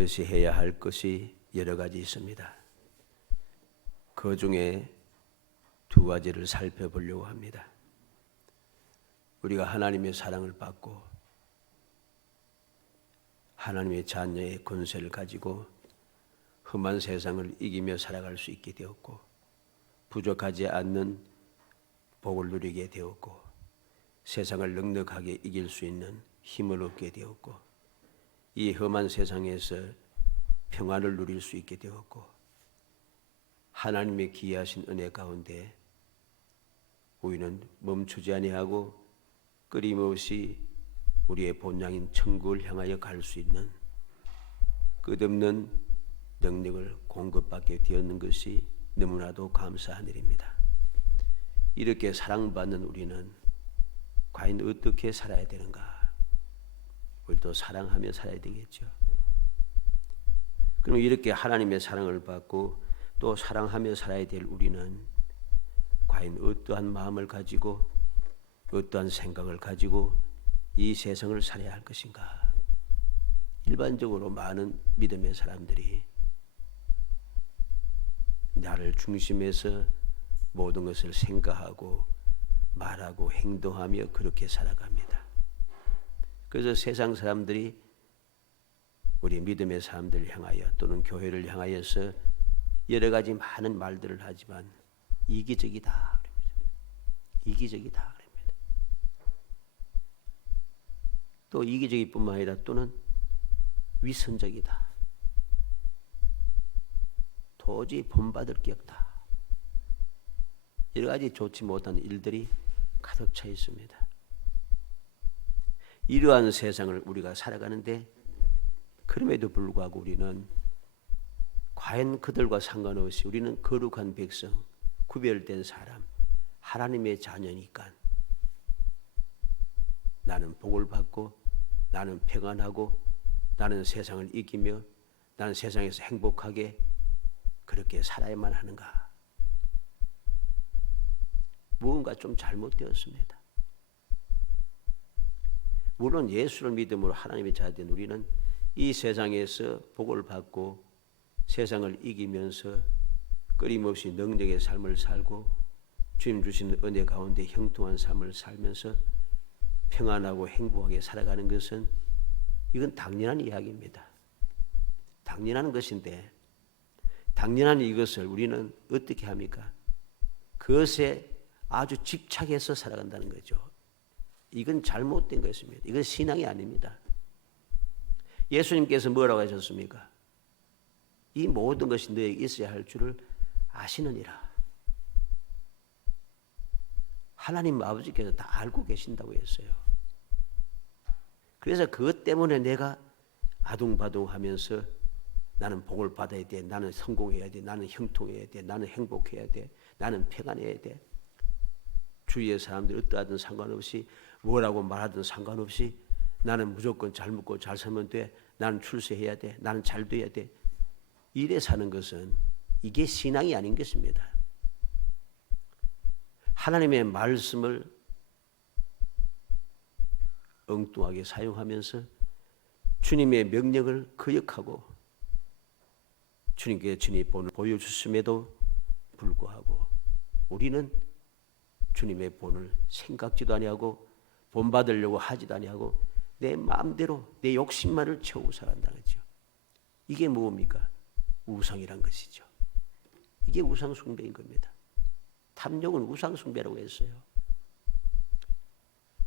반드시 해야 할 것이 여러 가지 있습니다. 그 중에 두 가지를 살펴보려고 합니다. 우리가 하나님의 사랑을 받고 하나님의 자녀의 권세를 가지고 험한 세상을 이기며 살아갈 수 있게 되었고, 부족하지 않는 복을 누리게 되었고, 세상을 넉넉하게 이길 수 있는 힘을 얻게 되었고, 이 험한 세상에서 평안을 누릴 수 있게 되었고, 하나님의 기이하신 은혜 가운데 우리는 멈추지 아니하고 끊임없이 우리의 본향인 천국을 향하여 갈 수 있는 끝없는 능력을 공급받게 되었는 것이 너무나도 감사한 일입니다. 이렇게 사랑받는 우리는 과연 어떻게 살아야 되는가? 우리도 사랑하며 살아야 되겠죠. 그럼 이렇게 하나님의 사랑을 받고 또 사랑하며 살아야 될 우리는 과연 어떠한 마음을 가지고 어떠한 생각을 가지고 이 세상을 살아야 할 것인가? 일반적으로 많은 믿음의 사람들이 나를 중심해서 모든 것을 생각하고 말하고 행동하며 그렇게 살아갑니다. 그래서 세상 사람들이 우리 믿음의 사람들을 향하여 또는 교회를 향하여서 여러 가지 많은 말들을 하지만 이기적이다. 이기적이다. 또 이기적일 뿐만 아니라 또는 위선적이다. 도저히 본받을 게 없다. 여러 가지 좋지 못한 일들이 가득 차 있습니다. 이러한 세상을 우리가 살아가는데, 그럼에도 불구하고 우리는 과연 그들과 상관없이 우리는 거룩한 백성, 구별된 사람, 하나님의 자녀니까 나는 복을 받고 나는 평안하고 나는 세상을 이기며 나는 세상에서 행복하게 그렇게 살아야만 하는가? 무언가 좀 잘못되었습니다. 물론 예수를 믿음으로 하나님의 자녀된 우리는 이 세상에서 복을 받고 세상을 이기면서 끊임없이 능력의 삶을 살고 주님 주시는 은혜 가운데 형통한 삶을 살면서 평안하고 행복하게 살아가는 것은 이건 당연한 이야기입니다. 당연한 것인데, 당연한 이것을 우리는 어떻게 합니까? 그것에 아주 집착해서 살아간다는 거죠. 이건 잘못된 것입니다. 이건 신앙이 아닙니다. 예수님께서 뭐라고 하셨습니까? 이 모든 것이 너에게 있어야 할 줄을 아시느니라. 하나님 아버지께서 다 알고 계신다고 했어요. 그래서 그것 때문에 내가 아둥바둥하면서 나는 복을 받아야 돼, 나는 성공해야 돼, 나는 형통해야 돼, 나는 행복해야 돼, 나는 평안해야 돼. 주위의 사람들이 어떠하든 상관없이 뭐라고 말하든 상관없이 나는 무조건 잘 먹고 잘 살면 돼, 나는 출세해야 돼, 나는 잘 돼야 돼. 이래 사는 것은 이게 신앙이 아닌 것입니다. 하나님의 말씀을 엉뚱하게 사용하면서 주님의 명령을 거역하고 주님께 주님의 본을 보여주심에도 불구하고 우리는 주님의 본을 생각지도 아니하고 본받으려고 하지도 아니하고 내 마음대로 내 욕심만을 채우고 살아간다는 거죠. 이게 뭡니까? 우상이란 것이죠. 이게 우상 숭배인 겁니다. 탐욕은 우상 숭배라고 했어요.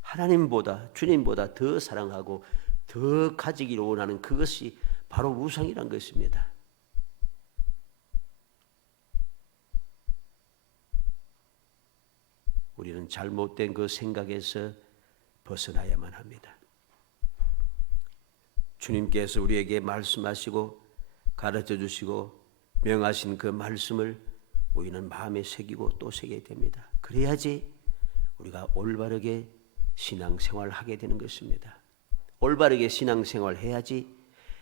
하나님보다 주님보다 더 사랑하고 더 가지기를 원하는 그것이 바로 우상이란 것입니다. 우리는 잘못된 그 생각에서 벗어나야만 합니다. 주님께서 우리에게 말씀하시고 가르쳐 주시고 명하신 그 말씀을 우리는 마음에 새기고 또 새기게 됩니다. 그래야지 우리가 올바르게 신앙생활을 하게 되는 것입니다. 올바르게 신앙생활을 해야지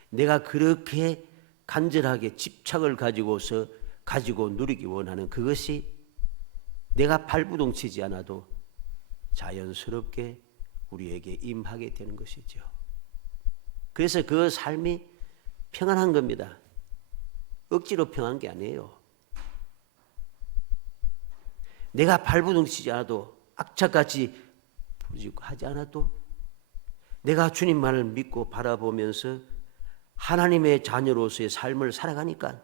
내가 그렇게 간절하게 집착을 가지고 누리기 원하는 그것이 내가 발부동 치지 않아도 자연스럽게 우리에게 임하게 되는 것이죠. 그래서 그 삶이 평안한 겁니다. 억지로 평안한 게 아니에요. 내가 발버둥치지 않아도 악착같이 부르짖고 하지 않아도 내가 주님만을 믿고 바라보면서 하나님의 자녀로서의 삶을 살아가니까,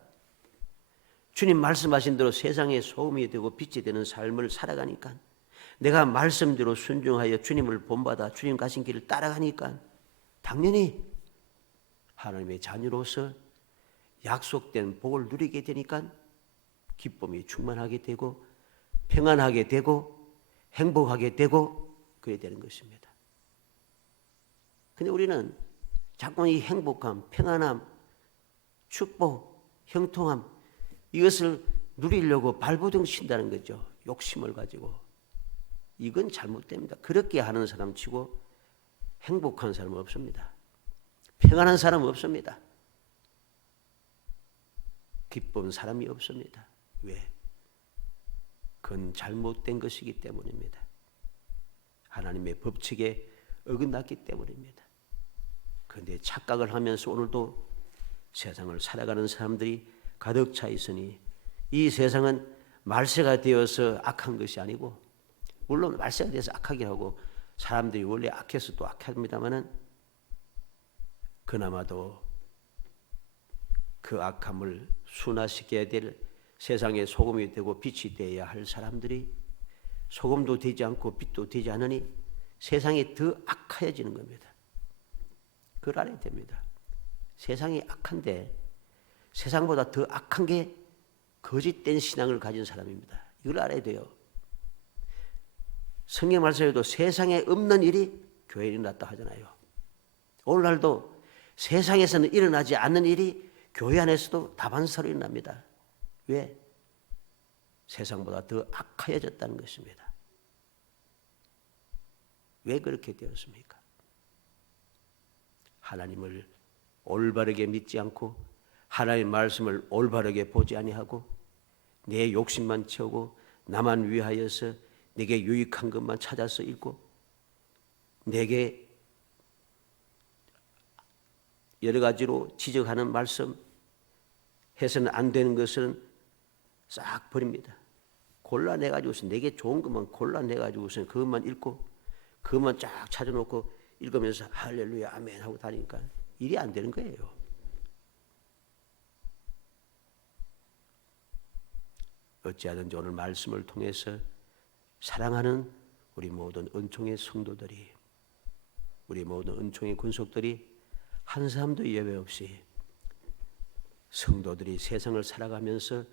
주님 말씀하신 대로 세상의 소금이 되고 빛이 되는 삶을 살아가니까, 내가 말씀대로 순종하여 주님을 본받아 주님 가신 길을 따라가니까 당연히 하나님의 자녀로서 약속된 복을 누리게 되니까 기쁨이 충만하게 되고 평안하게 되고 행복하게 되고 그래야 되는 것입니다. 근데 우리는 자꾸 이 행복함, 평안함, 축복, 형통함 이것을 누리려고 발버둥 친다는 거죠. 욕심을 가지고. 이건 잘못됩니다. 그렇게 하는 사람 치고 행복한 사람은 없습니다. 평안한 사람은 없습니다. 기쁜 사람이 없습니다. 왜? 그건 잘못된 것이기 때문입니다. 하나님의 법칙에 어긋났기 때문입니다. 그런데 착각을 하면서 오늘도 세상을 살아가는 사람들이 가득 차 있으니, 이 세상은 말세가 되어서 악한 것이 아니고, 물론 말세가 돼서 악하긴 하고 사람들이 원래 악해서 또 악합니다마는, 그나마도 그 악함을 순화시켜야 될 세상의 소금이 되고 빛이 되어야 할 사람들이 소금도 되지 않고 빛도 되지 않으니 세상이 더 악해지는 겁니다. 그걸 알아야 됩니다. 세상이 악한데 세상보다 더 악한 게 거짓된 신앙을 가진 사람입니다. 이걸 알아야 돼요. 성경 말씀에도 세상에 없는 일이 교회에 일어났다 하잖아요. 오늘날도 세상에서는 일어나지 않는 일이 교회 안에서도 다반사로 일어납니다. 왜? 세상보다 더 악하여졌다는 것입니다. 왜 그렇게 되었습니까? 하나님을 올바르게 믿지 않고 하나님의 말씀을 올바르게 보지 아니하고 내 욕심만 채우고 나만 위하여서 내게 유익한 것만 찾아서 읽고 내게 여러 가지로 지적하는 말씀, 해서는 안 되는 것은 싹 버립니다. 골라내가지고서 내게 좋은 것만 골라내가지고서 그것만 읽고 그것만 쫙 찾아놓고 읽으면서 할렐루야 아멘 하고 다니니까 일이 안 되는 거예요. 어찌하든지 오늘 말씀을 통해서 사랑하는 우리 모든 은총의 성도들이, 우리 모든 은총의 군속들이 한 사람도 예외 없이 성도들이 세상을 살아가면서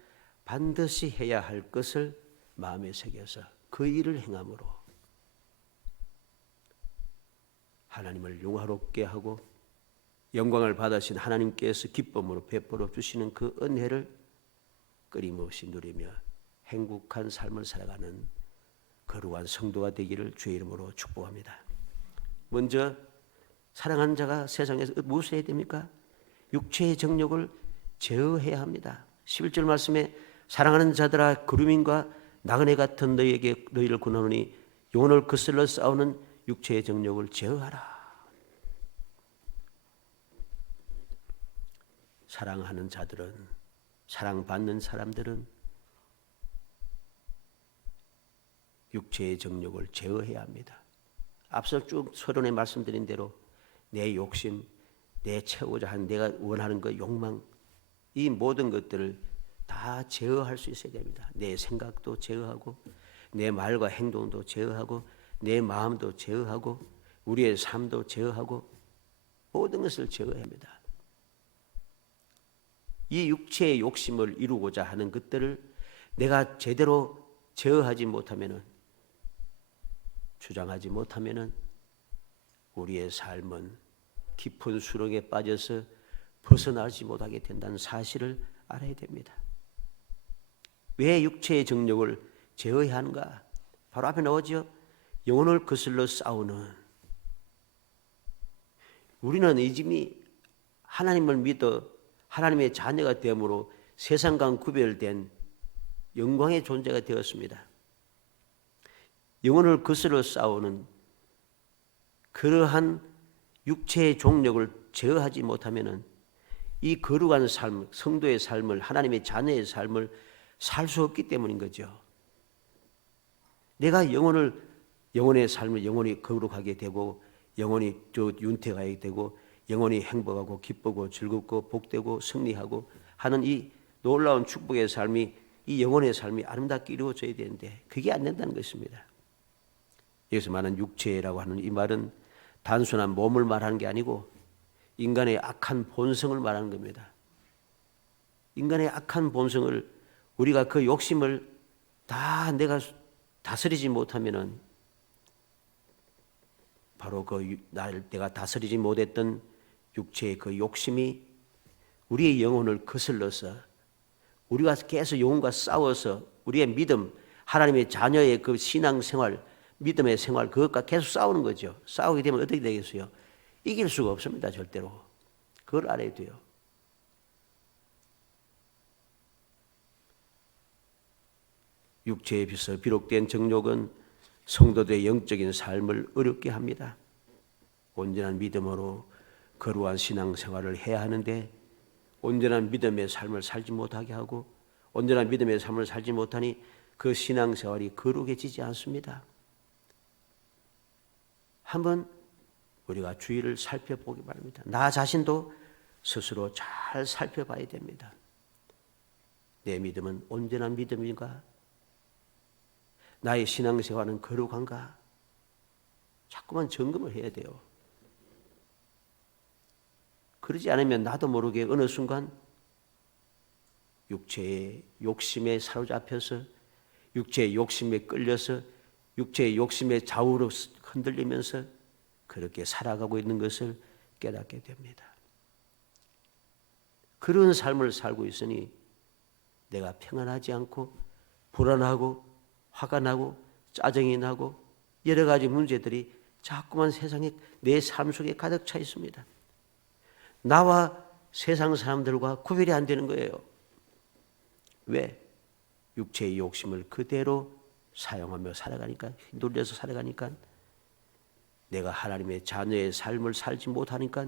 반드시 해야 할 것을 마음에 새겨서 그 일을 행함으로 하나님을 영화롭게 하고 영광을 받으신 하나님께서 기쁨으로 베풀어 주시는 그 은혜를 끊임없이 누리며 행복한 삶을 살아가는 거룩한 성도가 되기를 주의 이름으로 축복합니다. 먼저 사랑하는 자가 세상에서 무엇을 해야 됩니까? 육체의 정욕을 제어해야 합니다. 11절 말씀에 사랑하는 자들아 구름인과 나그네 같은 너희를 권하노니 영혼을 거슬러 싸우는 육체의 정욕을 제어하라. 사랑하는 자들은, 사랑받는 사람들은 육체의 정욕을 제어해야 합니다. 앞서 쭉 서론에 말씀드린 대로 내 욕심, 내 채우고자 하는 내가 원하는 그 욕망, 이 모든 것들을 다 제어할 수 있어야 됩니다. 내 생각도 제어하고 내 말과 행동도 제어하고 내 마음도 제어하고 우리의 삶도 제어하고 모든 것을 제어해야 합니다. 이 육체의 욕심을 이루고자 하는 것들을 내가 제대로 제어하지 못하면은, 주장하지 못하면은 우리의 삶은 깊은 수렁에 빠져서 벗어나지 못하게 된다는 사실을 알아야 됩니다. 왜 육체의 정욕을 제어해야 하는가? 바로 앞에 나오죠. 영혼을 거슬러 싸우는. 우리는 이미 하나님을 믿어 하나님의 자녀가 되므로 세상과 구별된 영광의 존재가 되었습니다. 영혼을 거슬러 싸우는 그러한 육체의 종력을 제어하지 못하면은 이 거룩한 삶, 성도의 삶을, 하나님의 자녀의 삶을 살 수 없기 때문인 거죠. 내가 영혼의 삶을 영원히 거룩하게 되고 영원히 윤택하게 되고 영원히 행복하고 기쁘고 즐겁고 복되고 승리하고 하는 이 놀라운 축복의 삶이, 이 영혼의 삶이 아름답게 이루어져야 되는데 그게 안 된다는 것입니다. 여기서 말하는 육체라고 하는 이 말은 단순한 몸을 말하는 게 아니고 인간의 악한 본성을 말하는 겁니다. 인간의 악한 본성을, 우리가 그 욕심을 다 내가 다스리지 못하면은 바로 내가 다스리지 못했던 육체의 그 욕심이 우리의 영혼을 거슬러서 우리가 계속 영혼과 싸워서 우리의 믿음, 하나님의 자녀의 그 신앙생활, 믿음의 생활, 그것과 계속 싸우는 거죠. 싸우게 되면 어떻게 되겠어요? 이길 수가 없습니다. 절대로. 그걸 알아야 돼요. 육체에 비해서 비록된 정욕은 성도들의 영적인 삶을 어렵게 합니다. 온전한 믿음으로 거룩한 신앙생활을 해야 하는데 온전한 믿음의 삶을 살지 못하게 하고 온전한 믿음의 삶을 살지 못하니 그 신앙생활이 거룩해지지 않습니다. 한번 우리가 주의를 살펴보기 바랍니다. 나 자신도 스스로 잘 살펴봐야 됩니다. 내 믿음은 온전한 믿음인가? 나의 신앙생활은 거룩한가? 자꾸만 점검을 해야 돼요. 그러지 않으면 나도 모르게 어느 순간 육체의 욕심에 사로잡혀서 육체의 욕심에 끌려서 육체의 욕심에 좌우로 흔들리면서 그렇게 살아가고 있는 것을 깨닫게 됩니다. 그런 삶을 살고 있으니 내가 평안하지 않고 불안하고 화가 나고 짜증이 나고 여러 가지 문제들이 자꾸만 세상에 내 삶 속에 가득 차 있습니다. 나와 세상 사람들과 구별이 안 되는 거예요. 왜? 육체의 욕심을 그대로 사용하며 살아가니까, 눌려서 살아가니까, 내가 하나님의 자녀의 삶을 살지 못하니까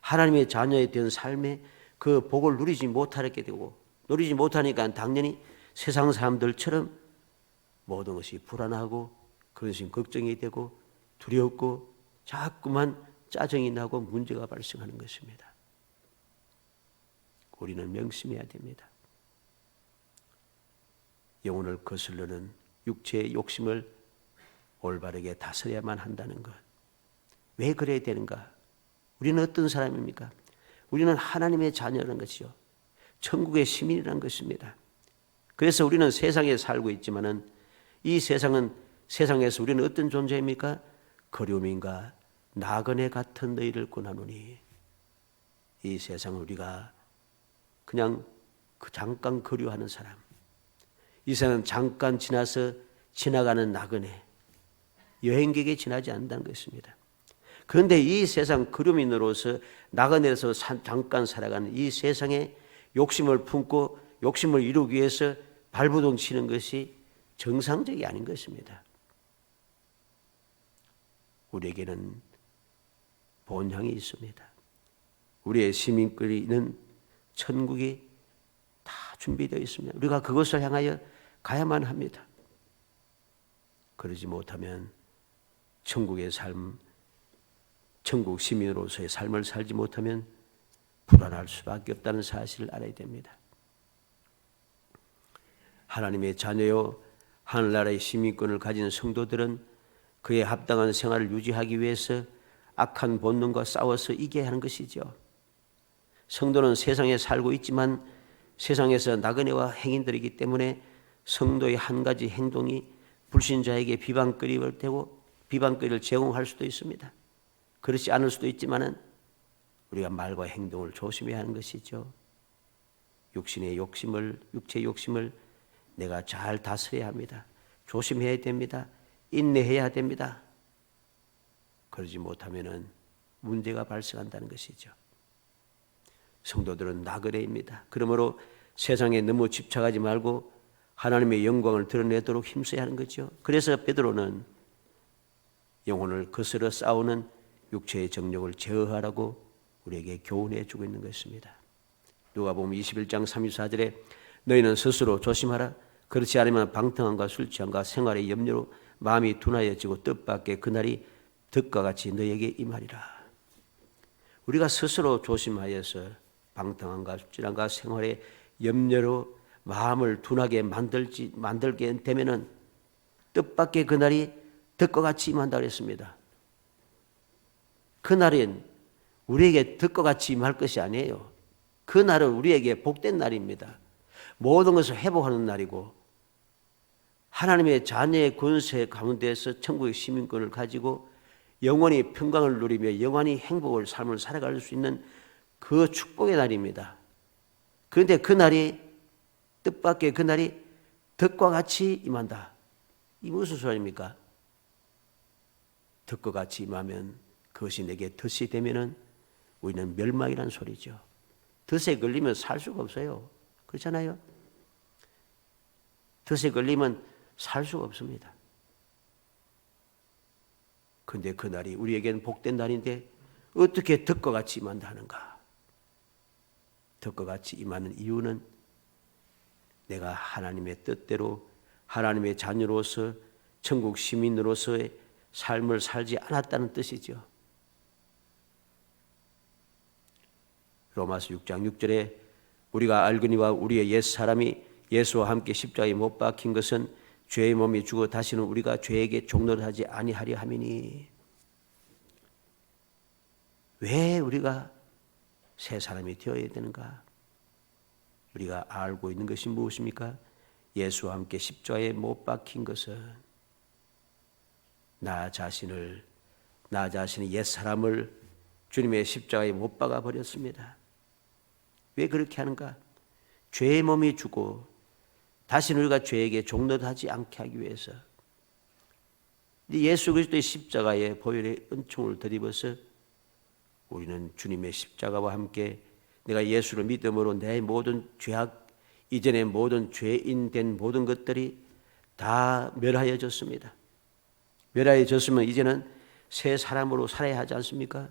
하나님의 자녀에 대한 삶에 그 복을 누리지 못하게 되고, 누리지 못하니까 당연히 세상 사람들처럼 모든 것이 불안하고 그런 것이 걱정이 되고 두렵고 자꾸만 짜증이 나고 문제가 발생하는 것입니다. 우리는 명심해야 됩니다. 영혼을 거슬러는 육체의 욕심을 올바르게 다스려야만 한다는 것. 왜 그래야 되는가? 우리는 어떤 사람입니까? 우리는 하나님의 자녀라는 것이요, 천국의 시민이라는 것입니다. 그래서 우리는 세상에 살고 있지만은 이 세상에서 우리는 어떤 존재입니까? 거류민과 나그네 같은 너희를 권하노니. 이 세상을 우리가 그냥 잠깐 거류하는 사람, 이 세상은 잠깐 지나가는 나그네, 여행객에 지나지 않는다는 것입니다. 그런데 이 세상 거류민으로서 나그네에서 잠깐 살아가는 이 세상에 욕심을 품고 욕심을 이루기 위해서 발버둥 치는 것이 정상적이 아닌 것입니다. 우리에게는 본향이 있습니다. 우리의 시민권은 천국이 다 준비되어 있습니다. 우리가 그것을 향하여 가야만 합니다. 그러지 못하면 천국의 삶, 천국 시민으로서의 삶을 살지 못하면 불안할 수밖에 없다는 사실을 알아야 됩니다. 하나님의 자녀요, 하늘나라의 시민권을 가진 성도들은 그에 합당한 생활을 유지하기 위해서 악한 본능과 싸워서 이겨야 하는 것이죠. 성도는 세상에 살고 있지만 세상에서 나그네와 행인들이기 때문에 성도의 한 가지 행동이 불신자에게 비방거리가 되고 비방거리를 제공할 수도 있습니다. 그렇지 않을 수도 있지만은 우리가 말과 행동을 조심해야 하는 것이죠. 육체의 욕심을 내가 잘 다스려야 합니다. 조심해야 됩니다. 인내해야 됩니다. 그러지 못하면은 문제가 발생한다는 것이죠. 성도들은 나그네입니다. 그러므로 세상에 너무 집착하지 말고 하나님의 영광을 드러내도록 힘써야 하는 거죠. 그래서 베드로는 영혼을 거스러 싸우는 육체의 정욕을 제어하라고 우리에게 교훈해 주고 있는 것입니다. 누가복음 21장 34절에 너희는 스스로 조심하라. 그렇지 않으면 방탕함과 술 취함과 생활의 염려로 마음이 둔하여지고 뜻밖의 그날이 득과 같이 너희에게 임하리라. 우리가 스스로 조심하여서 방탕함과 술 취함과 생활의 염려로 마음을 둔하게 만들게 되면은 뜻밖의 그날이 득과 같이 임한다 그랬습니다. 그날은 우리에게 득과 같이 임할 것이 아니에요. 그날은 우리에게 복된 날입니다. 모든 것을 회복하는 날이고 하나님의 자녀의 권세 가운데서 천국의 시민권을 가지고 영원히 평강을 누리며 영원히 행복을 삶을 살아갈 수 있는 그 축복의 날입니다. 그런데 그날이 뜻밖의 그날이 득과 같이 임한다. 이 무슨 소리입니까? 득과 같이 임하면 그것이 내게 덫이 되면은 우리는 멸망이라는 소리죠. 덫에 걸리면 살 수가 없어요. 그렇잖아요. 덫에 걸리면 살 수가 없습니다. 그런데 그날이 우리에게는 복된 날인데 어떻게 득과 같이 임한다 하는가? 득과 같이 임하는 이유는 내가 하나님의 뜻대로 하나님의 자녀로서 천국 시민으로서의 삶을 살지 않았다는 뜻이죠. 로마서 6장 6절에 우리가 알거니와 우리의 옛사람이 예수와 함께 십자가에 못 박힌 것은 죄의 몸이 죽어 다시는 우리가 죄에게 종노릇하지 아니하려 함이니. 왜 우리가 새 사람이 되어야 되는가? 우리가 알고 있는 것이 무엇입니까? 예수와 함께 십자가에 못 박힌 것은 나 자신의 옛사람을 주님의 십자가에 못 박아 버렸습니다. 왜 그렇게 하는가? 죄의 몸이 죽고 다시는 우리가 죄에게 종노릇하지 않게 하기 위해서. 예수 그리스도의 십자가의 보혈의 은총을 덧입어서 우리는 주님의 십자가와 함께 내가 예수를 믿음으로 내 모든 죄악, 이전의 모든 죄인 된 모든 것들이 다 멸하여졌습니다. 멸하여졌으면 이제는 새 사람으로 살아야 하지 않습니까?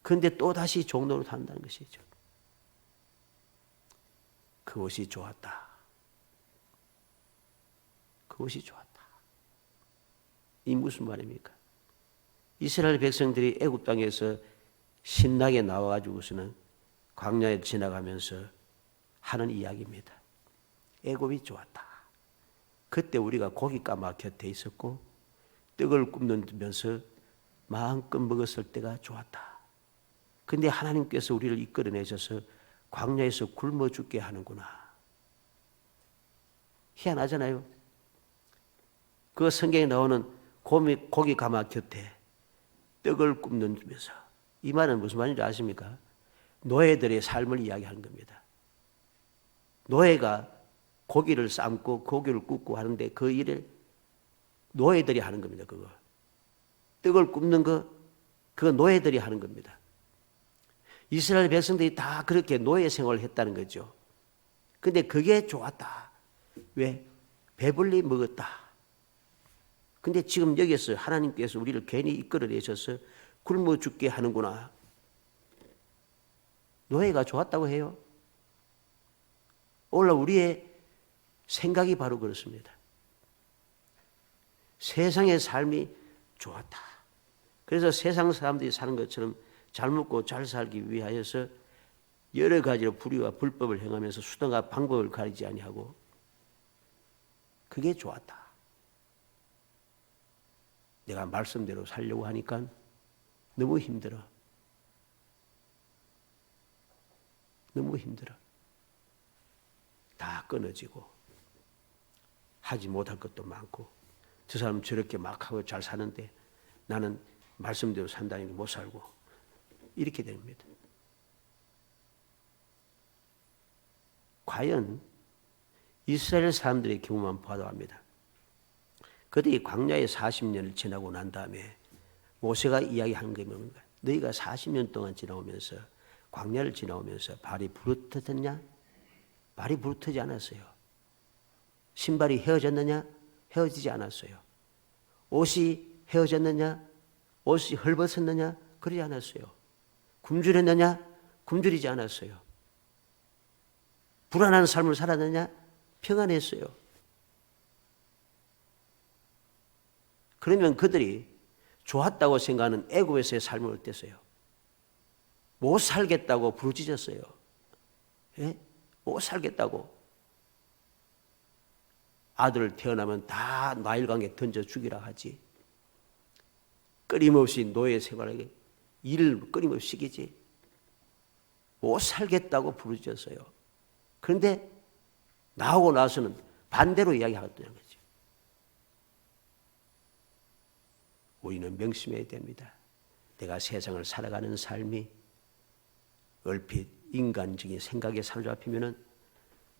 그런데 또 다시 종노릇 한다는 것이죠. 그것이 좋았다. 그것이 좋았다. 이 무슨 말입니까? 이스라엘 백성들이 애굽 땅에서 신나게 나와가지고서는 광야에 지나가면서 하는 이야기입니다. 애굽이 좋았다. 그때 우리가 고깃가마 곁에 있었고 떡을 굽는면서 마음껏 먹었을 때가 좋았다. 그런데 하나님께서 우리를 이끌어내셔서 광야에서 굶어 죽게 하는구나. 희한하잖아요. 그 성경에 나오는 고깃가마 곁에 떡을 굽는면서, 이 말은 무슨 말인지 아십니까? 노예들의 삶을 이야기하는 겁니다. 노예가 고기를 삶고 고기를 굽고 하는데 그 일을 노예들이 하는 겁니다. 그거 떡을 굽는 거, 그거 노예들이 하는 겁니다. 이스라엘 백성들이 다 그렇게 노예 생활을 했다는 거죠. 근데 그게 좋았다. 왜? 배불리 먹었다. 근데 지금 여기서 하나님께서 우리를 괜히 이끌어내셔서 굶어 죽게 하는구나. 노예가 좋았다고 해요. 오늘 우리의 생각이 바로 그렇습니다. 세상의 삶이 좋았다. 그래서 세상 사람들이 사는 것처럼 잘 먹고 잘 살기 위하여서 여러 가지로 불의와 불법을 행하면서 수단과 방법을 가리지 아니하고 그게 좋았다. 내가 말씀대로 살려고 하니까 너무 힘들어. 너무 힘들어. 다 끊어지고 하지 못할 것도 많고 저 사람 저렇게 막 하고 잘 사는데 나는 말씀대로 산다니 못 살고 이렇게 됩니다. 과연 이스라엘 사람들의 경우만 봐도 압니다. 그들이 광야에 40년을 지나고 난 다음에 모세가 이야기한 게 뭔가? 너희가 40년 동안 지나오면서 광야를 지나오면서 발이 부르트졌냐? 발이 부르트지 않았어요. 신발이 헤어졌느냐? 헤어지지 않았어요. 옷이 헤어졌느냐? 옷이 헐벗었느냐? 그러지 않았어요. 굶주렸느냐? 굶주리지 않았어요. 불안한 삶을 살았느냐? 평안했어요. 그러면 그들이 좋았다고 생각하는 애굽에서의 삶은 어땠어요? 못 살겠다고 부르짖었어요. 예? 못 살겠다고. 아들 태어나면 다 나일강에 던져 죽이라 하지. 끊임없이 노예 생활하게 일을 끊임없이 시키지. 못 살겠다고 부르짖었어요. 그런데 나오고 나서는 반대로 이야기하겠다는 거죠. 우리는 명심해야 됩니다. 내가 세상을 살아가는 삶이 얼핏 인간적인 생각에 사로잡히면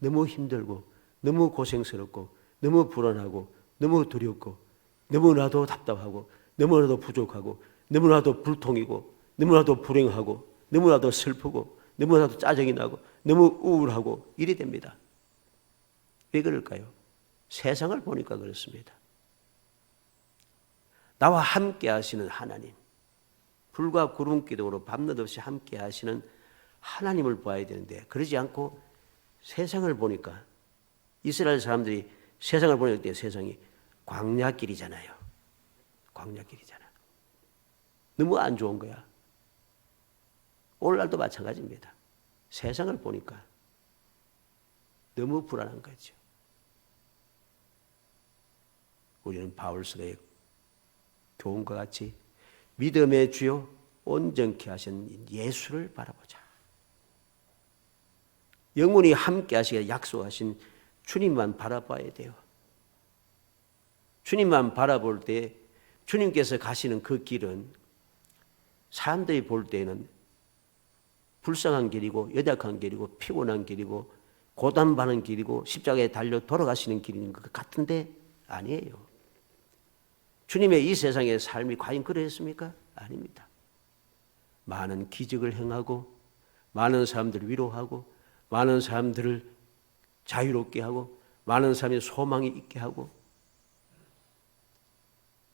너무 힘들고 너무 고생스럽고 너무 불안하고 너무 두렵고 너무나도 답답하고 너무나도 부족하고 너무나도 불통이고 너무나도 불행하고 너무나도 슬프고 너무나도 짜증이 나고 너무 우울하고 이래 됩니다. 왜 그럴까요? 세상을 보니까 그렇습니다. 나와 함께 하시는 하나님, 불과 구름 기둥으로 밤낮 없이 함께 하시는 하나님을 봐야 되는데 그러지 않고 세상을 보니까 이스라엘 사람들이 세상을 보낼 때 세상이 광야길이잖아요. 광야길이잖아. 너무 안 좋은 거야. 오늘날도 마찬가지입니다. 세상을 보니까 너무 불안한 거죠. 우리는 바울 서도의 교훈과 같이 믿음의 주요 온전케 하신 예수를 바라보자. 영원히 함께 하시기를 약속하신 주님만 바라봐야 돼요. 주님만 바라볼 때 주님께서 가시는 그 길은 사람들이 볼 때는 불쌍한 길이고 연약한 길이고 피곤한 길이고 고단반한 길이고 십자가에 달려 돌아가시는 길인 것 같은데 아니에요. 주님의 이 세상의 삶이 과연 그랬습니까? 아닙니다. 많은 기적을 행하고 많은 사람들을 위로하고 많은 사람들을 자유롭게 하고 많은 사람이 소망이 있게 하고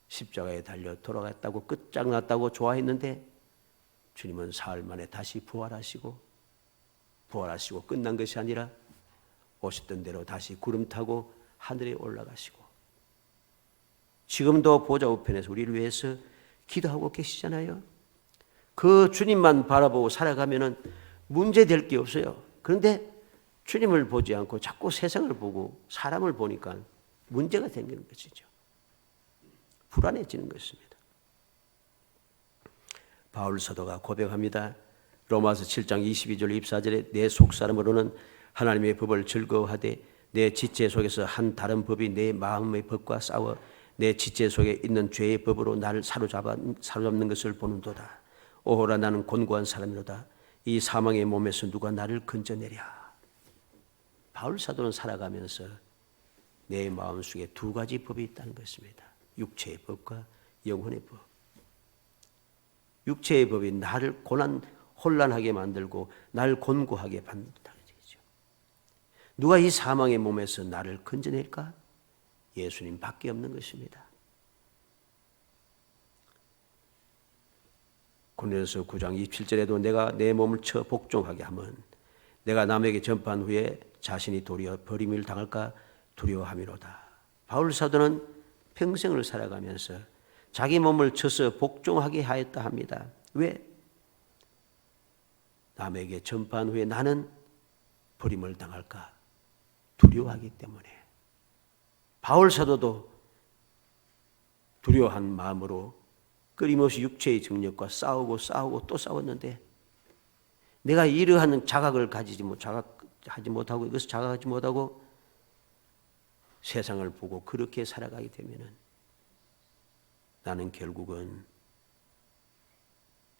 십자가에 달려 돌아갔다고 끝장났다고 좋아했는데 주님은 사흘 만에 다시 부활하시고 끝난 것이 아니라 오셨던 대로 다시 구름 타고 하늘에 올라가시고 지금도 보좌 우편에서 우리를 위해서 기도하고 계시잖아요. 그 주님만 바라보고 살아가면은 문제될 게 없어요. 그런데 주님을 보지 않고 자꾸 세상을 보고 사람을 보니까 문제가 생기는 것이죠. 불안해지는 것입니다. 바울 사도가 고백합니다. 로마서 7장 22절 24절에 내 속사람으로는 하나님의 법을 즐거워하되 내 지체 속에서 한 다른 법이 내 마음의 법과 싸워 내 지체 속에 있는 죄의 법으로 나를 사로잡는 것을 보는도다. 오호라 나는 곤고한 사람이로다. 이 사망의 몸에서 누가 나를 건져내랴. 바울 사도는 살아가면서 내 마음속에 두 가지 법이 있다는 것입니다. 육체의 법과 영혼의 법. 육체의 법이 나를 혼란하게 만들고 나를 곤고하게 만든다는 얘기죠. 누가 이 사망의 몸에서 나를 건져낼까? 예수님밖에 없는 것입니다. 고린도서 9장 27절에도 내가 내 몸을 쳐 복종하게 하면 내가 남에게 전파한 후에 자신이 도리어 버림을 당할까 두려워함이로다. 바울 사도는 평생을 살아가면서 자기 몸을 쳐서 복종하게 하였다 합니다. 왜? 남에게 전파한 후에 나는 버림을 당할까 두려워하기 때문에. 바울 사도도 두려워한 마음으로 끊임없이 육체의 정력과 싸우고 또 싸웠는데 내가 이러한 자각을 하지 못하고 이것을 자각하지 못하고 세상을 보고 그렇게 살아가게 되면은 나는 결국은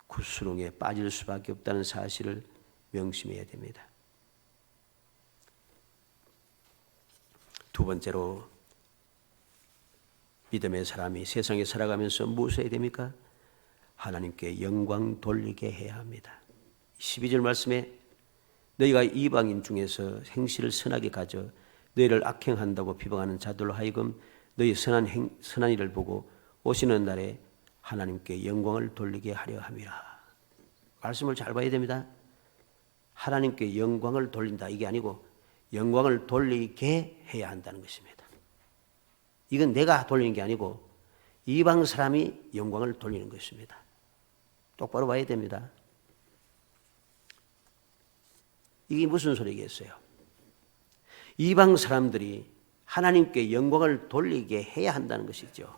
구수렁에 빠질 수밖에 없다는 사실을 명심해야 됩니다. 두 번째로 믿음의 사람이 세상에 살아가면서 무엇을 해야 됩니까? 하나님께 영광 돌리게 해야 합니다. 12절 말씀에 너희가 이방인 중에서 행실을 선하게 가져 너희를 악행한다고 비방하는 자들로 하여금 너희 선한 일을 보고 오시는 날에 하나님께 영광을 돌리게 하려 함이라. 말씀을 잘 봐야 됩니다. 하나님께 영광을 돌린다 이게 아니고 영광을 돌리게 해야 한다는 것입니다. 이건 내가 돌리는 게 아니고 이방 사람이 영광을 돌리는 것입니다. 똑바로 봐야 됩니다. 이게 무슨 소리겠어요? 이방 사람들이 하나님께 영광을 돌리게 해야 한다는 것이죠.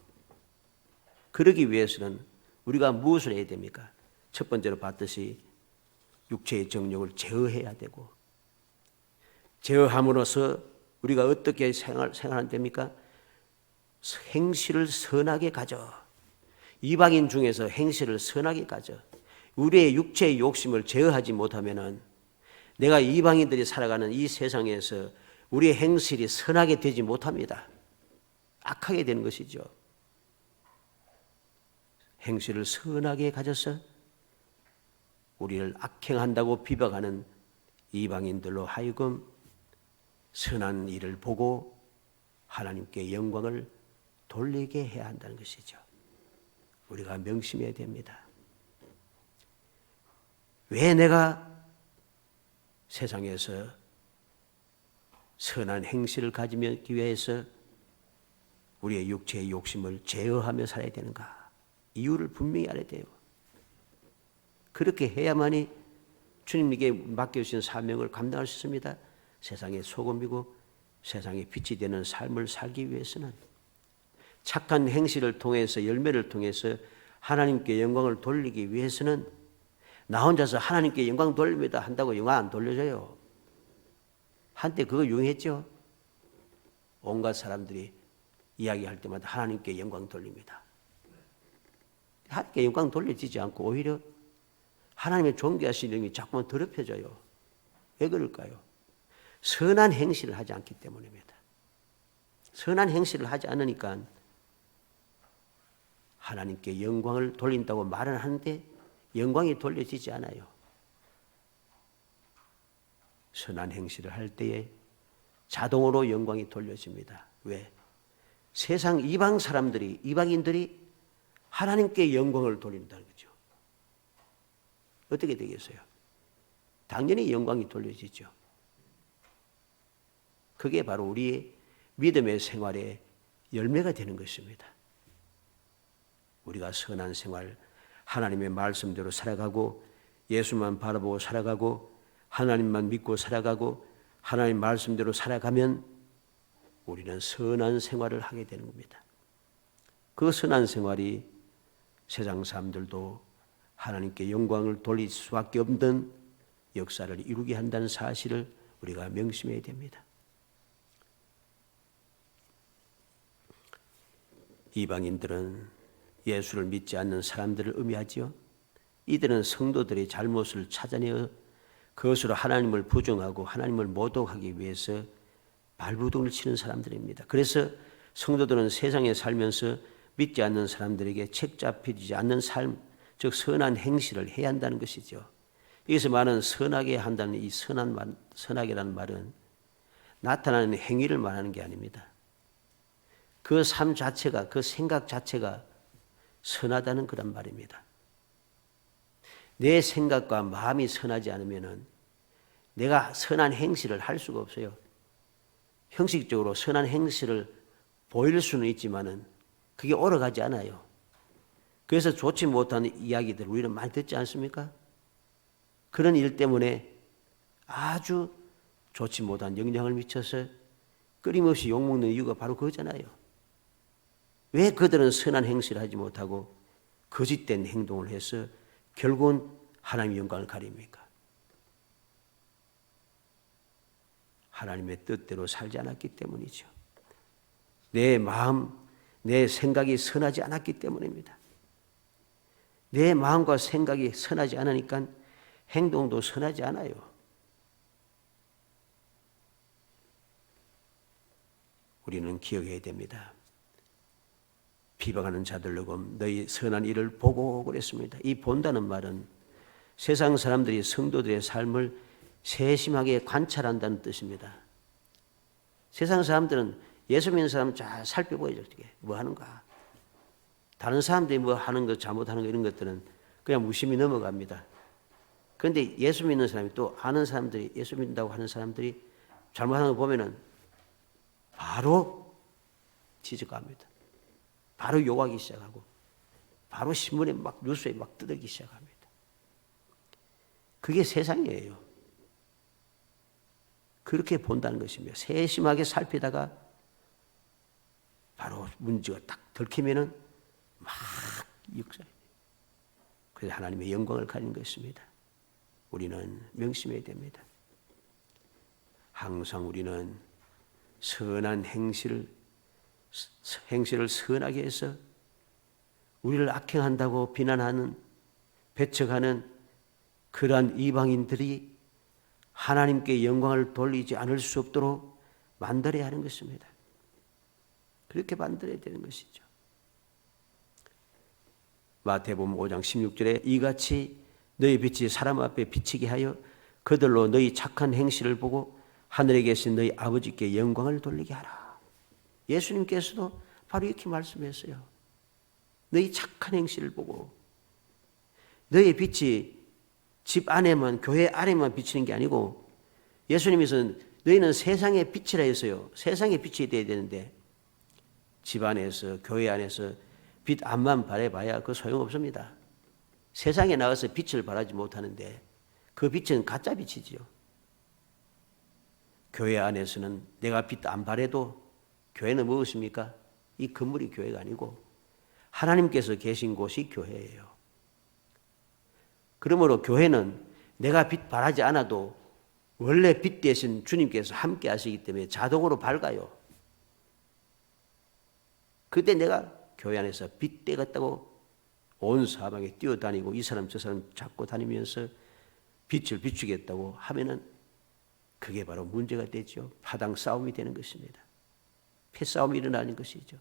그러기 위해서는 우리가 무엇을 해야 됩니까? 첫 번째로 봤듯이 육체의 정욕을 제어해야 되고, 제어함으로써 우리가 어떻게 생활하면 됩니까? 행실을 선하게 가져. 이방인 중에서 행실을 선하게 가져. 우리의 육체의 욕심을 제어하지 못하면은 내가 이방인들이 살아가는 이 세상에서 우리의 행실이 선하게 되지 못합니다. 악하게 되는 것이죠. 행실을 선하게 가져서 우리를 악행한다고 비방하는 이방인들로 하여금 선한 일을 보고 하나님께 영광을 돌리게 해야 한다는 것이죠. 우리가 명심해야 됩니다. 왜 내가 세상에서 선한 행실을 가지기 위해서 우리의 육체의 욕심을 제어하며 살아야 되는가? 이유를 분명히 알아야 돼요. 그렇게 해야만이 주님에게 맡겨주신 사명을 감당할 수 있습니다. 세상의 소금이고 세상의 빛이 되는 삶을 살기 위해서는 착한 행실을 통해서 열매를 통해서 하나님께 영광을 돌리기 위해서는 나 혼자서 하나님께 영광 돌립니다 한다고 영광 안 돌려줘요. 한때 그거 유행했죠. 온갖 사람들이 이야기할 때마다 하나님께 영광 돌립니다. 하나님께 영광 돌려지지 않고 오히려 하나님의 존귀하신 이름이 자꾸만 더럽혀져요. 왜 그럴까요? 선한 행실을 하지 않기 때문입니다. 선한 행실을 하지 않으니까 하나님께 영광을 돌린다고 말은 하는데 영광이 돌려지지 않아요. 선한 행실을 할 때에 자동으로 영광이 돌려집니다. 왜? 세상 이방 사람들이, 이방인들이 하나님께 영광을 돌린다는 거죠. 어떻게 되겠어요? 당연히 영광이 돌려지죠. 그게 바로 우리의 믿음의 생활의 열매가 되는 것입니다. 우리가 선한 생활, 하나님의 말씀대로 살아가고 예수만 바라보고 살아가고 하나님만 믿고 살아가고 하나님 말씀대로 살아가면 우리는 선한 생활을 하게 되는 겁니다. 그 선한 생활이 세상 사람들도 하나님께 영광을 돌릴 수밖에 없는 역사를 이루게 한다는 사실을 우리가 명심해야 됩니다. 이방인들은 예수를 믿지 않는 사람들을 의미하지요. 이들은 성도들의 잘못을 찾아내어 그것으로 하나님을 부정하고 하나님을 모독하기 위해서 발부둥을 치는 사람들입니다. 그래서 성도들은 세상에 살면서 믿지 않는 사람들에게 책잡히지 않는 삶, 즉 선한 행실을 해야 한다는 것이죠. 여기서 말하는 선하게 한다는 이 선하게라는 말은 나타나는 행위를 말하는 게 아닙니다. 그 삶 자체가, 그 생각 자체가 선하다는 그런 말입니다. 내 생각과 마음이 선하지 않으면 내가 선한 행실을 할 수가 없어요. 형식적으로 선한 행실을 보일 수는 있지만은 그게 오래가지 않아요. 그래서 좋지 못한 이야기들 우리는 많이 듣지 않습니까? 그런 일 때문에 아주 좋지 못한 영향을 미쳐서 끊임없이 욕먹는 이유가 바로 그거잖아요. 왜 그들은 선한 행실을 하지 못하고 거짓된 행동을 해서 결국은 하나님의 영광을 가립니까? 하나님의 뜻대로 살지 않았기 때문이죠. 내 마음, 내 생각이 선하지 않았기 때문입니다. 내 마음과 생각이 선하지 않으니까 행동도 선하지 않아요. 우리는 기억해야 됩니다. 비방하는 자들로 너희 선한 일을 보고 그랬습니다. 이 본다는 말은 세상 사람들이 성도들의 삶을 세심하게 관찰한다는 뜻입니다. 세상 사람들은 예수 믿는 사람 잘 살펴보죠. 뭐 하는가. 다른 사람들이 뭐 하는 거 잘못하는 거 이런 것들은 그냥 무심히 넘어갑니다. 그런데 예수 믿는 사람이 또 아는 사람들이 예수 믿는다고 하는 사람들이 잘못하는 거 보면은 바로 지적합니다. 바로 욕하기 시작하고 바로 신문에 막 뉴스에 막 떠들기 시작합니다. 그게 세상이에요. 그렇게 본다는 것입니다. 세심하게 살피다가 바로 문제가 딱 들키면은 막 역사해요. 그래서 하나님의 영광을 가진 것입니다. 우리는 명심해야 됩니다. 항상 우리는 선한 행실을 선하게 해서 우리를 악행한다고 비난하는 배척하는 그러한 이방인들이 하나님께 영광을 돌리지 않을 수 없도록 만들어야 하는 것입니다. 그렇게 만들어야 되는 것이죠. 마태복음 5장 16절에 이같이 너희 빛이 사람 앞에 비치게 하여 그들로 너희 착한 행실을 보고 하늘에 계신 너희 아버지께 영광을 돌리게 하라. 예수님께서도 바로 이렇게 말씀했어요. 너희 착한 행실을 보고 너희 빛이 집 안에만 교회 안에만 비치는 게 아니고 예수님께서는 너희는 세상의 빛이라 했어요. 세상의 빛이 되어야 되는데 집 안에서 교회 안에서 빛 앞만 바라봐야 그 소용없습니다. 세상에 나가서 빛을 발하지 못하는데 그 빛은 가짜 빛이지요. 교회 안에서는 내가 빛 안 발해도 교회는 무엇입니까? 이 건물이 교회가 아니고 하나님께서 계신 곳이 교회예요. 그러므로 교회는 내가 빛 발하지 않아도 원래 빛 대신 주님께서 함께 하시기 때문에 자동으로 밝아요. 그때 내가 교회 안에서 빛 되겠다고 온 사방에 뛰어다니고 이 사람 저 사람 잡고 다니면서 빛을 비추겠다고 하면은 그게 바로 문제가 되죠. 파당 싸움이 되는 것입니다. 패싸움이 일어나는 것이죠.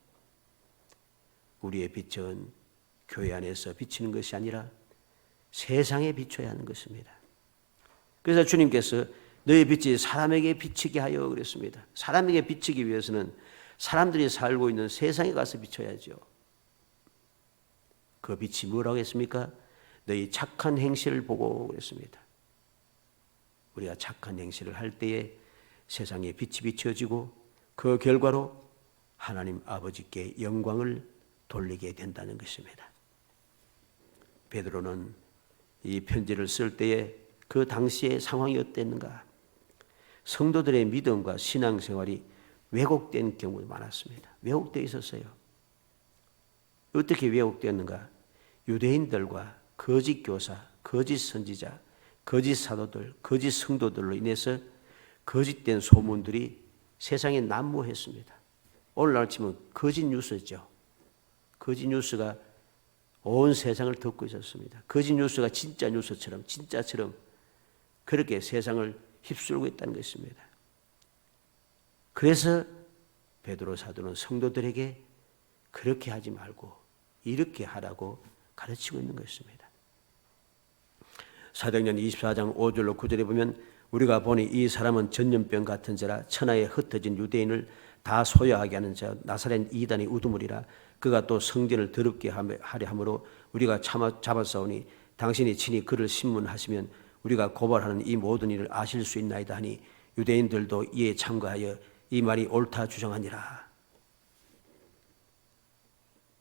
우리의 빛은 교회 안에서 비치는 것이 아니라 세상에 비춰야 하는 것입니다. 그래서 주님께서 너의 빛이 사람에게 비치게 하여 그랬습니다. 사람에게 비치기 위해서는 사람들이 살고 있는 세상에 가서 비춰야죠. 그 빛이 뭐라고 했습니까? 너희 착한 행실을 보고 그랬습니다. 우리가 착한 행실을 할 때에 세상에 빛이 비춰지고 그 결과로 하나님 아버지께 영광을 돌리게 된다는 것입니다. 베드로는 이 편지를 쓸 때에 그 당시의 상황이 어땠는가? 성도들의 믿음과 신앙생활이 왜곡된 경우가 많았습니다. 왜곡되어 있었어요. 어떻게 왜곡되었는가? 유대인들과 거짓 교사, 거짓 선지자, 거짓 사도들, 거짓 성도들로 인해서 거짓된 소문들이 세상에 난무했습니다. 오늘날 치면 거짓 뉴스죠. 거짓 뉴스가 온 세상을 덮고 있었습니다. 거짓 뉴스가 진짜 뉴스처럼 진짜처럼 그렇게 세상을 휩쓸고 있다는 것입니다. 그래서 베드로 사도는 성도들에게 그렇게 하지 말고 이렇게 하라고 가르치고 있는 것입니다. 사도행전 24장 5절로 9절에 보면 우리가 보니 이 사람은 전염병 같은 자라 천하에 흩어진 유대인을 다 소유하게 하는 자 나사렛 이단의 우두머리라 그가 또 성전을 더럽게 하려 함으로 우리가 잡았사오니 당신이 친히 그를 신문하시면 우리가 고발하는 이 모든 일을 아실 수 있나이다 하니 유대인들도 이에 참가하여 이 말이 옳다 주장하니라.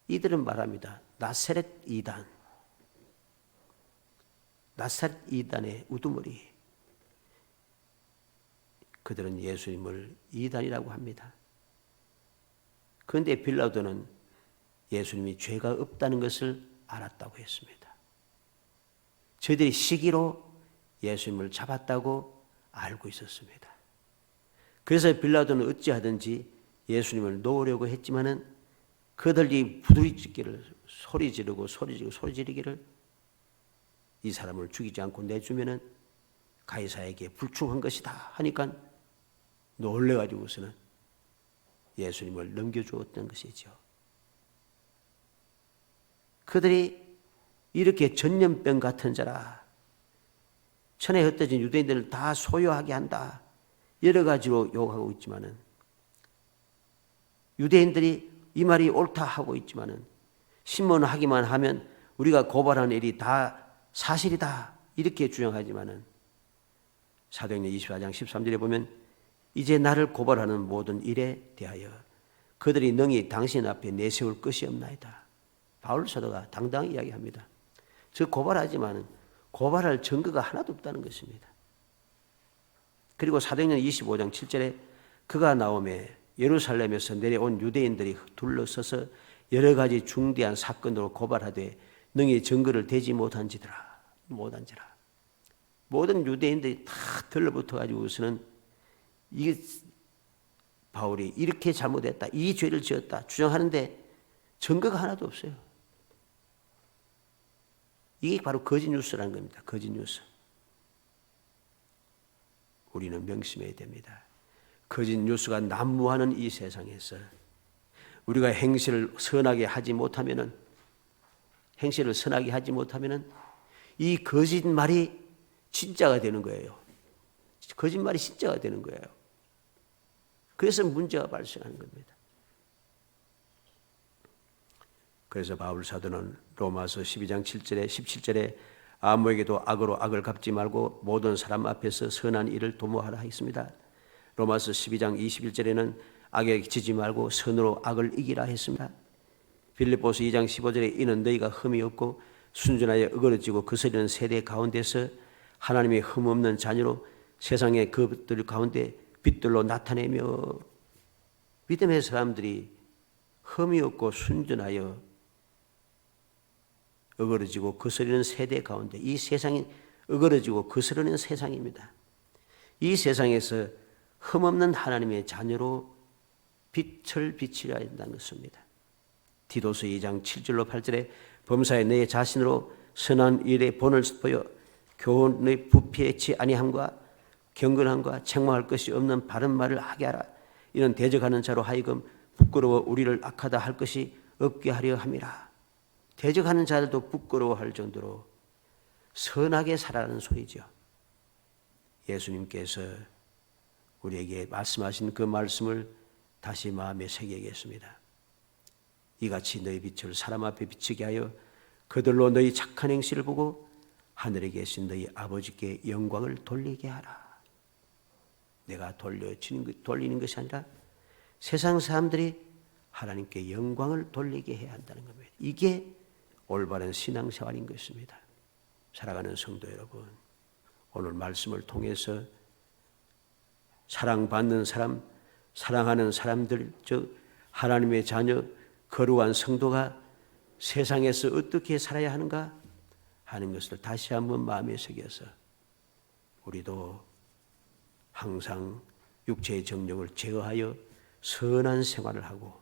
이들은 말합니다. 나사렛 이단, 나사렛 이단의 우두머리. 그들은 예수님을 이단이라고 합니다. 그런데 빌라도는 예수님이 죄가 없다는 것을 알았다고 했습니다. 저들이 시기로 예수님을 잡았다고 알고 있었습니다. 그래서 빌라도는 어찌하든지 예수님을 놓으려고 했지만은 그들이 부두리짖기를 소리 지르기를 이 사람을 죽이지 않고 내주면은 가이사에게 불충한 것이다 하니까 놀래가지고서는 예수님을 넘겨주었던 것이죠. 그들이 이렇게 전염병 같은 자라 천에 흩어진 유대인들을 다 소유하게 한다 여러 가지로 욕하고 있지만은 유대인들이 이 말이 옳다 하고 있지만은 신문하기만 하면 우리가 고발하는 일이 다 사실이다 이렇게 주장하지만은 사도행전 24장 13절에 보면 이제 나를 고발하는 모든 일에 대하여 그들이 능히 당신 앞에 내세울 것이 없나이다. 바울 사도가 당당히 이야기합니다. 저 고발하지만 고발할 증거가 하나도 없다는 것입니다. 그리고 사도행전 25장 7절에 그가 나오매 예루살렘에서 내려온 유대인들이 둘러서서 여러 가지 중대한 사건으로 고발하되 능히 증거를 대지 못한지라. 모든 유대인들이 다 들러붙어 가지고서는 이게 바울이 이렇게 잘못했다, 이 죄를 지었다 주장하는데 증거가 하나도 없어요. 이게 바로 거짓 뉴스라는 겁니다. 거짓 뉴스. 우리는 명심해야 됩니다. 거짓 뉴스가 난무하는 이 세상에서 우리가 행실을 선하게 하지 못하면은 이 거짓말이 진짜가 되는 거예요. 거짓말이 진짜가 되는 거예요. 그래서 문제가 발생하는 겁니다. 그래서 바울 사도는 로마서 12장 7절에 17절에 아무에게도 악으로 악을 갚지 말고 모든 사람 앞에서 선한 일을 도모하라 했습니다. 로마서 12장 21절에는 악에 지지 말고 선으로 악을 이기라 했습니다. 빌립보서 2장 15절에 이는 너희가 흠이 없고 순전하여 어그러지고 거스르는 세대 가운데서 하나님의 흠없는 자녀로 세상의 그것들 가운데 빛들로 나타내며 믿음의 사람들이 흠이 없고 순전하여 어그러지고 거스르는 세대 가운데 이 세상이 어그러지고 거스르는 세상입니다. 이 세상에서 흠없는 하나님의 자녀로 빛을 비치려 한다는 것입니다. 디도서 2장 7절로 8절에 범사에 내 자신으로 선한 일의 본을 보여 교훈의 부패치 아니함과 경건함과 책망할 것이 없는 바른 말을 하게 하라. 이는 대적하는 자로 하여금 부끄러워 우리를 악하다 할 것이 없게 하려 함이라. 대적하는 자들도 부끄러워할 정도로 선하게 살아라는 소리죠. 예수님께서 우리에게 말씀하신 그 말씀을 다시 마음에 새기겠습니다. 이같이 너희 빛을 사람 앞에 비치게 하여 그들로 너희 착한 행실을 보고 하늘에 계신 너희 아버지께 영광을 돌리게 하라. 내가 돌리는 것이 아니라 세상 사람들이 하나님께 영광을 돌리게 해야 한다는 겁니다. 이게 올바른 신앙생활인 것입니다. 사랑하는 성도 여러분, 오늘 말씀을 통해서 사랑받는 사람, 사랑하는 사람들, 즉 하나님의 자녀, 거룩한 성도가 세상에서 어떻게 살아야 하는가 하는 것을 다시 한번 마음에 새겨서 우리도 항상 육체의 정욕을 제어하여 선한 생활을 하고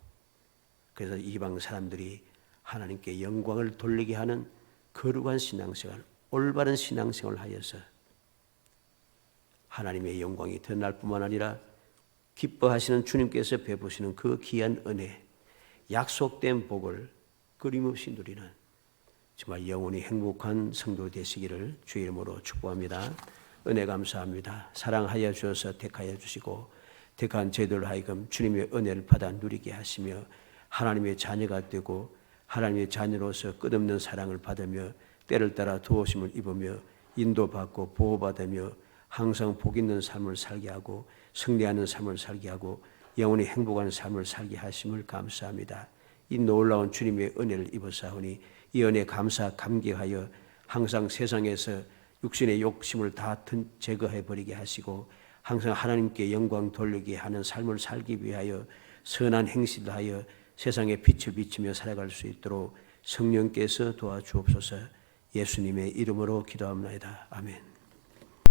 그래서 이방 사람들이 하나님께 영광을 돌리게 하는 거룩한 신앙생활, 올바른 신앙생활을 하여서 하나님의 영광이 드러날 뿐만 아니라 기뻐하시는 주님께서 베푸시는 그 귀한 은혜, 약속된 복을 끊임없이 누리는 정말 영원히 행복한 성도 되시기를 주의 이름으로 축복합니다. 은혜 감사합니다. 사랑하여 주셔서 택하여 주시고 택한 저희들 하여금 주님의 은혜를 받아 누리게 하시며 하나님의 자녀가 되고 하나님의 자녀로서 끝없는 사랑을 받으며 때를 따라 도우심을 입으며 인도받고 보호받으며 항상 복 있는 삶을 살게 하고 승리하는 삶을 살게 하고 영원히 행복한 삶을 살게 하심을 감사합니다. 이 놀라운 주님의 은혜를 입었사오니 이 은혜 감사 감격하여 항상 세상에서 육신의 욕심을 다 제거해 버리게 하시고 항상 하나님께 영광 돌리게 하는 삶을 살기 위하여 선한 행실을 하여 세상에 빛을 비치며 살아갈 수 있도록 성령께서 도와주옵소서. 예수님의 이름으로 기도합니다. 아멘.